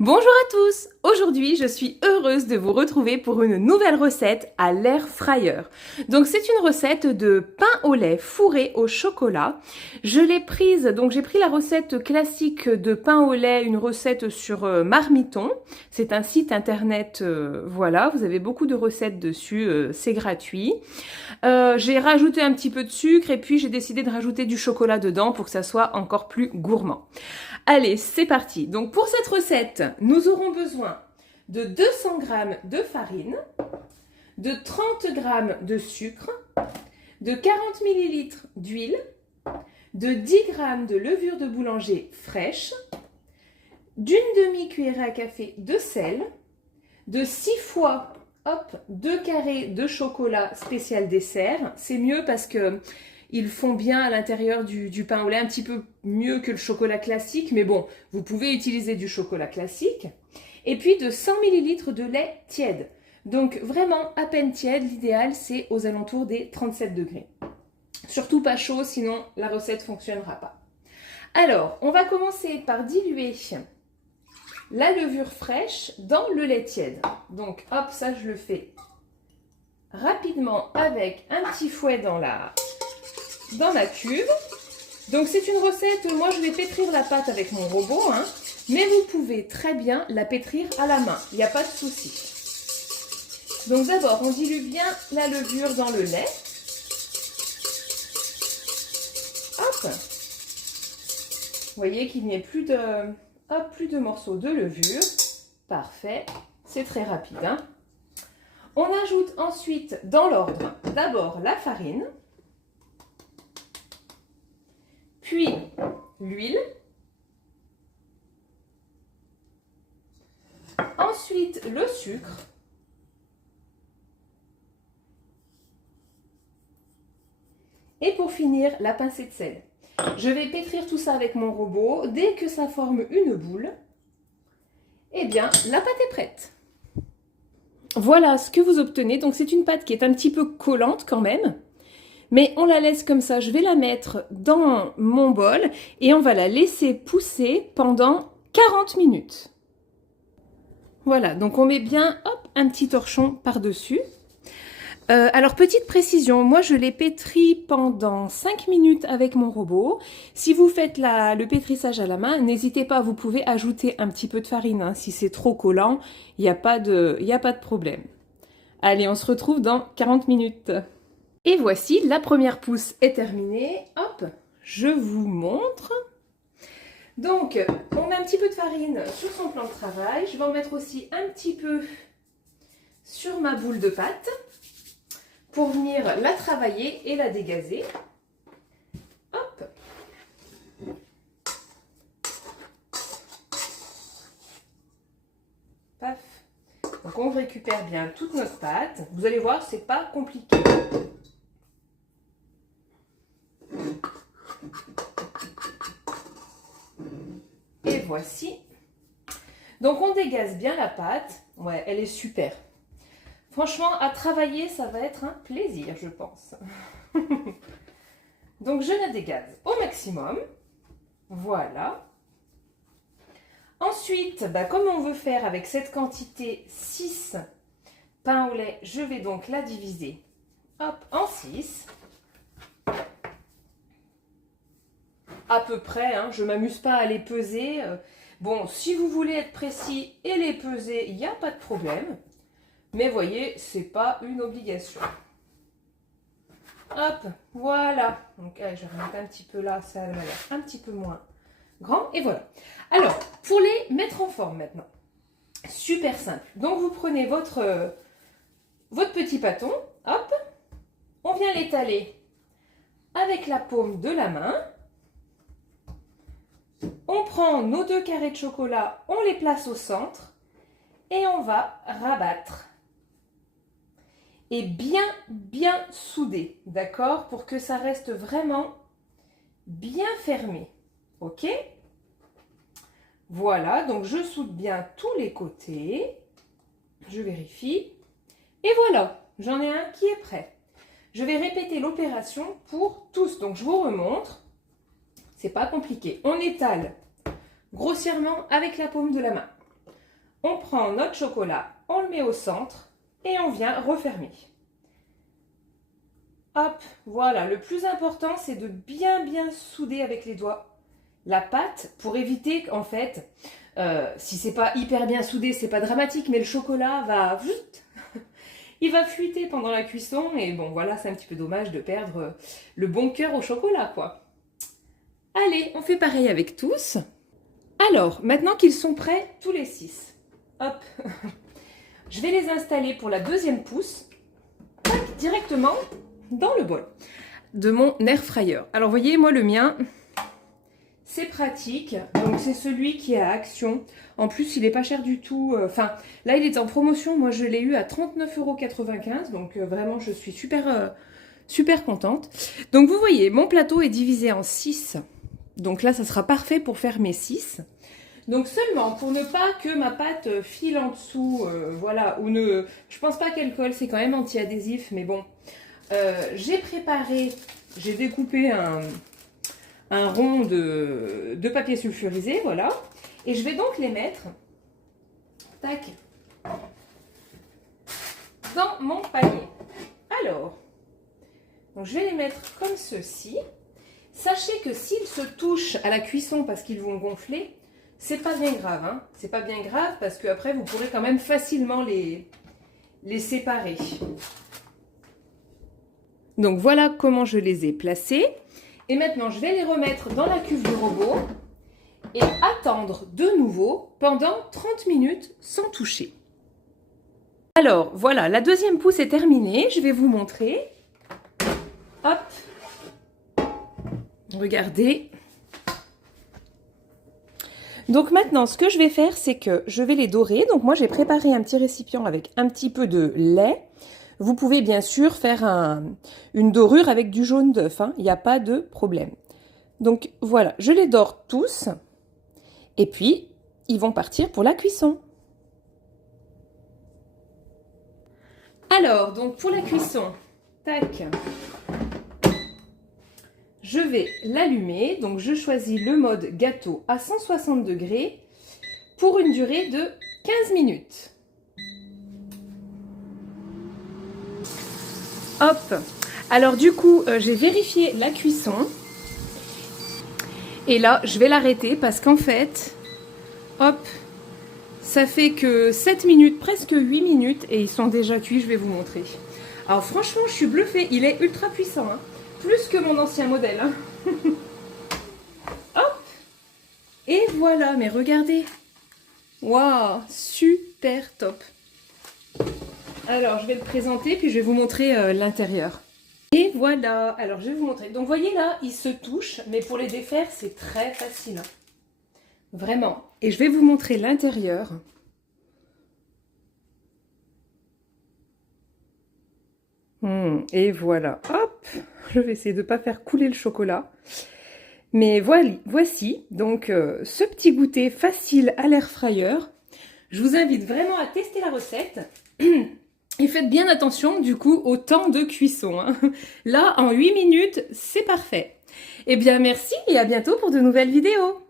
Bonjour à tous! Aujourd'hui, je suis heureuse de vous retrouver pour une nouvelle recette à l'air fryer. Donc c'est une recette de pain au lait fourré au chocolat. Je l'ai prise, donc j'ai pris la recette classique de pain au lait, une recette sur Marmiton. C'est un site internet, voilà, vous avez beaucoup de recettes dessus, c'est gratuit. J'ai rajouté un petit peu de sucre et puis j'ai décidé de rajouter du chocolat dedans pour que ça soit encore plus gourmand. Allez, c'est parti. Donc pour cette recette, nous aurons besoin de 200 g de farine, de 30 g de sucre, de 40 ml d'huile, de 10 g de levure de boulanger fraîche, d'une demi-cuillère à café de sel, de 6 fois 2 carrés de chocolat spécial dessert. C'est mieux parce que ils font bien à l'intérieur du pain au lait, un petit peu mieux que le chocolat classique, mais bon, vous pouvez utiliser du chocolat classique. Et puis de 100 ml de lait tiède. Donc vraiment à peine tiède, l'idéal c'est aux alentours des 37 degrés. Surtout pas chaud, sinon la recette ne fonctionnera pas. Alors, on va commencer par diluer la levure fraîche dans le lait tiède. Donc hop, ça je le fais rapidement avec un petit fouet dans la cuve. Donc c'est une recette, moi je vais pétrir la pâte avec mon robot, hein, mais vous pouvez très bien la pétrir à la main, il n'y a pas de souci. Donc d'abord on dilue bien la levure dans le lait. Hop. Vous voyez qu'il n'y ait plus de morceaux de levure. Parfait, c'est très rapide, hein. On ajoute ensuite dans l'ordre d'abord la farine, puis l'huile, ensuite le sucre, et pour finir la pincée de sel. Je vais pétrir tout ça avec mon robot. Dès que ça forme une boule, eh bien la pâte est prête. Voilà ce que vous obtenez. Donc c'est une pâte qui est un petit peu collante quand même. Mais on la laisse comme ça, je vais la mettre dans mon bol et on va la laisser pousser pendant 40 minutes. Voilà, donc on met bien un petit torchon par-dessus. Alors petite précision, moi je l'ai pétri pendant 5 minutes avec mon robot. Si vous faites le pétrissage à la main, n'hésitez pas, vous pouvez ajouter un petit peu de farine, hein. Si c'est trop collant, il n'y a pas de problème. Allez, on se retrouve dans 40 minutes. Et voici, la première pousse est terminée. Hop, je vous montre. Donc, on met un petit peu de farine sur son plan de travail. Je vais en mettre aussi un petit peu sur ma boule de pâte pour venir la travailler et la dégazer. Hop. Paf. Donc, on récupère bien toute notre pâte. Vous allez voir, c'est pas compliqué. Et voici. Donc on dégaze bien la pâte. Ouais, elle est super. Franchement, à travailler, ça va être un plaisir, je pense. Donc je la dégaze au maximum. Voilà. Ensuite, comme on veut faire avec cette quantité 6 pains au lait, je vais donc la diviser en 6. À peu près, hein, je ne m'amuse pas à les peser. Bon, si vous voulez être précis et les peser, il n'y a pas de problème. Mais voyez, ce n'est pas une obligation. Hop, voilà. Donc, allez, je vais remettre un petit peu là, ça a l'air un petit peu moins grand. Et voilà. Alors, pour les mettre en forme maintenant, super simple. Donc, vous prenez votre petit pâton, hop, on vient l'étaler avec la paume de la main. On prend nos 2 carrés de chocolat, on les place au centre et on va rabattre. Et bien souder, d'accord? Pour que ça reste vraiment bien fermé, ok? Voilà, donc je soude bien tous les côtés. Je vérifie. Et voilà, j'en ai un qui est prêt. Je vais répéter l'opération pour tous. Donc je vous remontre. C'est pas compliqué. On étale grossièrement avec la paume de la main. on prend notre chocolat, on le met au centre et on vient refermer. Hop, voilà, le plus important c'est de bien souder avec les doigts la pâte pour éviter qu'en fait, si c'est pas hyper bien soudé, c'est pas dramatique, mais le chocolat va il va fuiter pendant la cuisson et bon voilà, c'est un petit peu dommage de perdre le bon cœur au chocolat quoi. Allez, on fait pareil avec tous. Alors, maintenant qu'ils sont prêts, tous les 6, hop, je vais les installer pour la deuxième pousse, directement dans le bol de mon air fryer. Alors, vous voyez, moi, le mien, c'est pratique. Donc, c'est celui qui est à action. En plus, il n'est pas cher du tout. Enfin, là, il est en promotion. Moi, je l'ai eu à 39,95 €. Donc, vraiment, je suis super contente. Donc, vous voyez, mon plateau est divisé en 6. Donc là, ça sera parfait pour faire mes 6. Donc seulement, pour ne pas que ma pâte file en dessous, voilà, ou ne... Je pense pas qu'elle colle, c'est quand même anti-adhésif, mais bon. J'ai découpé un rond de papier sulfurisé, voilà. Et je vais donc les mettre, tac, dans mon panier. Alors, donc je vais les mettre comme ceci. Sachez que s'ils se touchent à la cuisson parce qu'ils vont gonfler, c'est pas bien grave, hein. C'est pas bien grave parce que après vous pourrez quand même facilement les séparer. Donc voilà comment je les ai placés. Et maintenant je vais les remettre dans la cuve du robot et attendre de nouveau pendant 30 minutes sans toucher. Alors voilà, la deuxième pousse est terminée. Je vais vous montrer. Hop. Regardez. Donc maintenant, ce que je vais faire, c'est que je vais les dorer. Donc moi, j'ai préparé un petit récipient avec un petit peu de lait. Vous pouvez bien sûr faire une dorure avec du jaune d'œuf, hein. Il n'y a pas de problème. Donc voilà, je les dore tous. Et puis, ils vont partir pour la cuisson. Alors, donc pour la cuisson, tac. Je vais l'allumer, donc je choisis le mode gâteau à 160 degrés pour une durée de 15 minutes. Hop, alors du coup, j'ai vérifié la cuisson. Et là, je vais l'arrêter parce qu'en fait, hop, ça fait que 7 minutes, presque 8 minutes et ils sont déjà cuits, je vais vous montrer. Alors franchement, je suis bluffée, il est ultra puissant, hein. Plus que mon ancien modèle. Hein. Hop. Et voilà, mais regardez. Waouh, super top. Alors, je vais le présenter, puis je vais vous montrer l'intérieur. Et voilà, alors je vais vous montrer. Donc, vous voyez là, ils se touchent, mais pour les défaire, c'est très facile. Vraiment. Et je vais vous montrer l'intérieur. Et voilà, hop, je vais essayer de ne pas faire couler le chocolat. Mais voici donc ce petit goûter facile à l'air fryer. Je vous invite vraiment à tester la recette. Et faites bien attention du coup au temps de cuisson, hein. Là, en 8 minutes, c'est parfait. Eh bien, merci et à bientôt pour de nouvelles vidéos.